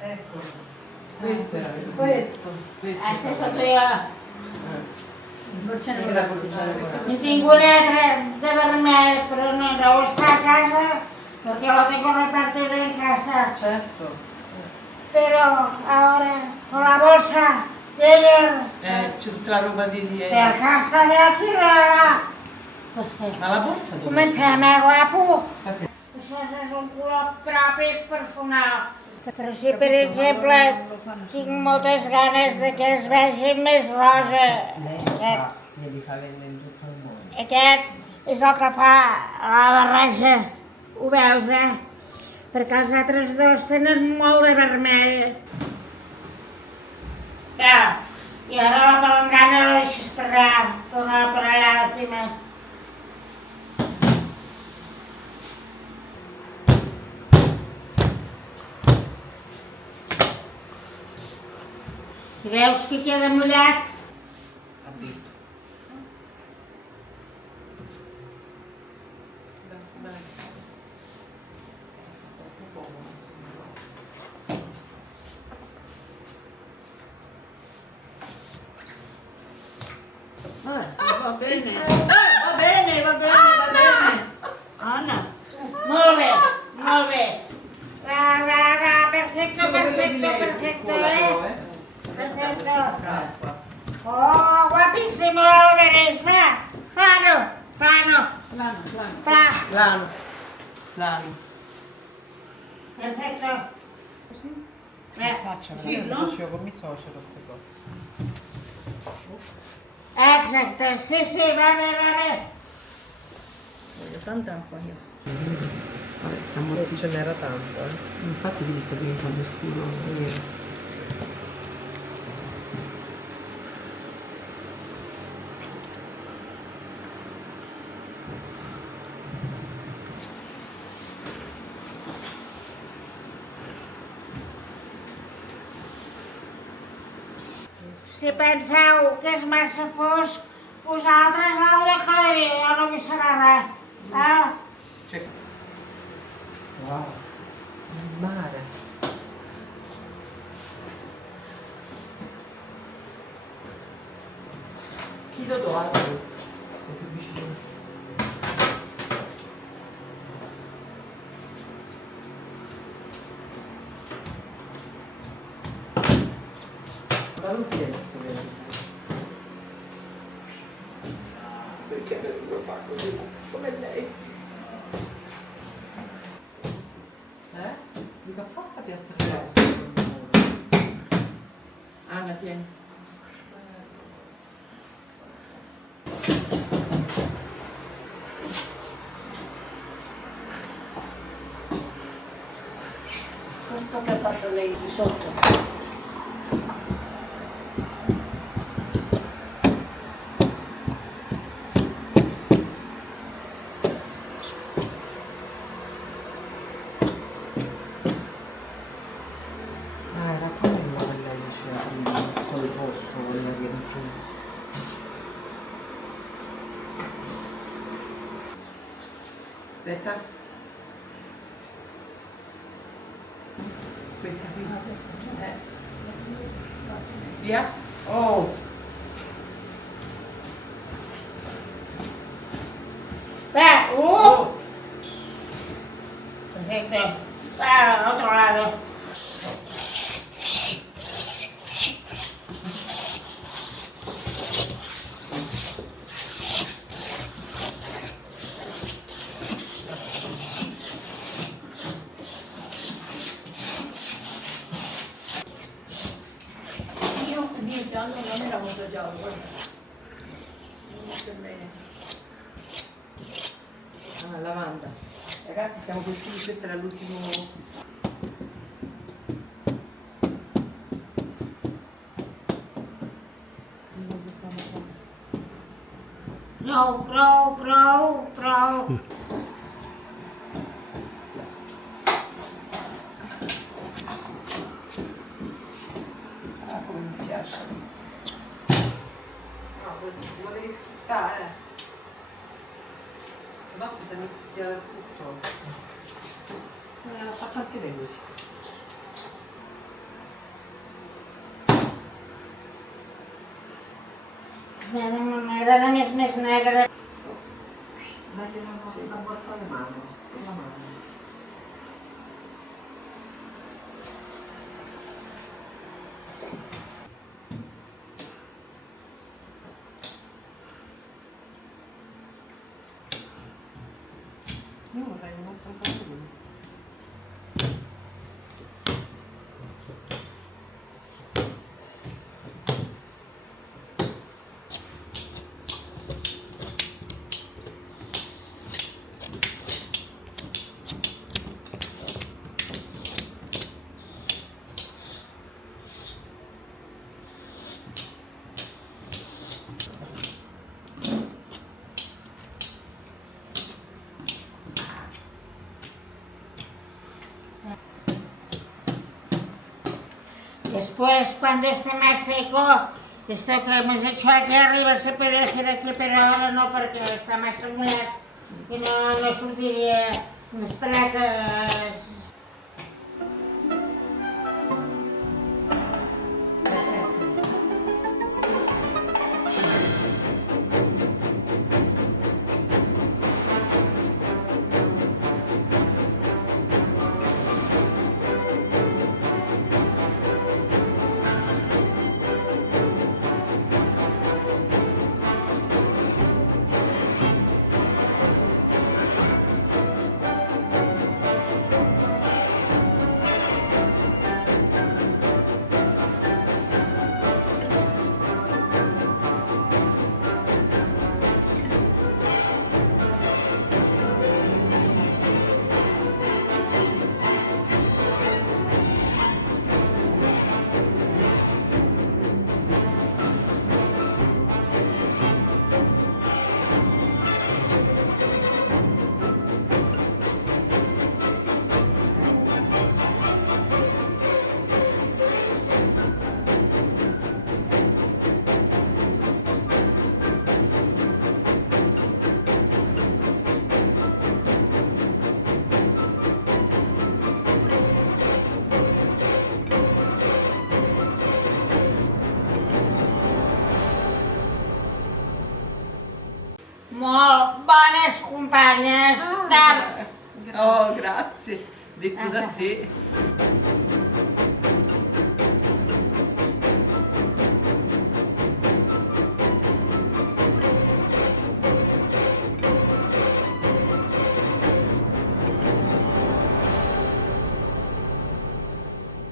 Ecco. Questo era Questo. È stato io. Mi Questo. tengo lettere per me, però non devo stare a casa perché lo tengo repartito in casa. Certo. Però ora con la borsa di ieri C'è tutta la roba di per ieri. casa di Achille. Ma la borsa dove? Come si chiama qua? Perché? Questo è un culo proprio personale. Per esempio, tinc moltes ganes de que es vegi més rosa. Li fa vendere in tutto il mondo. Aquest és el que fa la barreja. Ho veus, Perquè els altres dos tenen molt de vermell. I ara la palangana la deixes per allà, torna per allà encima. I veus que queda mullat? Ha detto. Va bene. Va bene, va bene, va bene. Anna, molt bé, molt bé. Va, perfecto, perfecto, perfecto, Perfecto. Oh, guapísimo, lo veréis, va. Plano, plano, Plano. Plano. Perfecto. Faccia, Sì, me la no? facevo con mio suocero queste cose. Exacto, sí, va bé. Voglio tanta acqua io. Vabbè, siamo ce n'era tanto, Infatti devi sta diventando scuro. Si penseu que és massa fosc, vosaltres l'heu d'aclarir, ja no hi serà res. Wow. Il mare. Chi lo do? Sei più vicino. Ma non tiene sto vero. Perché lo fa così? Come lei? Dico apposta per strapare. Anna, tieni. Questo che ha fatto lei di sotto. Era quello che lei diceva prima, quel posto, quella che Aspetta. Questa qui. Via. Oh! Perfetto. L'ho trovato. Io di giallo non era molto giallo, guarda. Molto bene. Ah, lavanda. Ragazzi, siamo per finire, questo era l'ultimo. Prou. Ah, come mi piace. No, lo devi schizzare. Se no ti si mischia tutto. L'ha fatto anche lei così. Era més negra. Sì, la porta alle mani. Con la mano. Io vorrei un altro capolino. Después, cuando esté más seco, esto que hemos hecho aquí arriba se puede hacer aquí, pero ahora no, porque está más húmedo y no sortiria. Esperar que... Molt bones companyes d'art. Oh, grazie. Detto da te.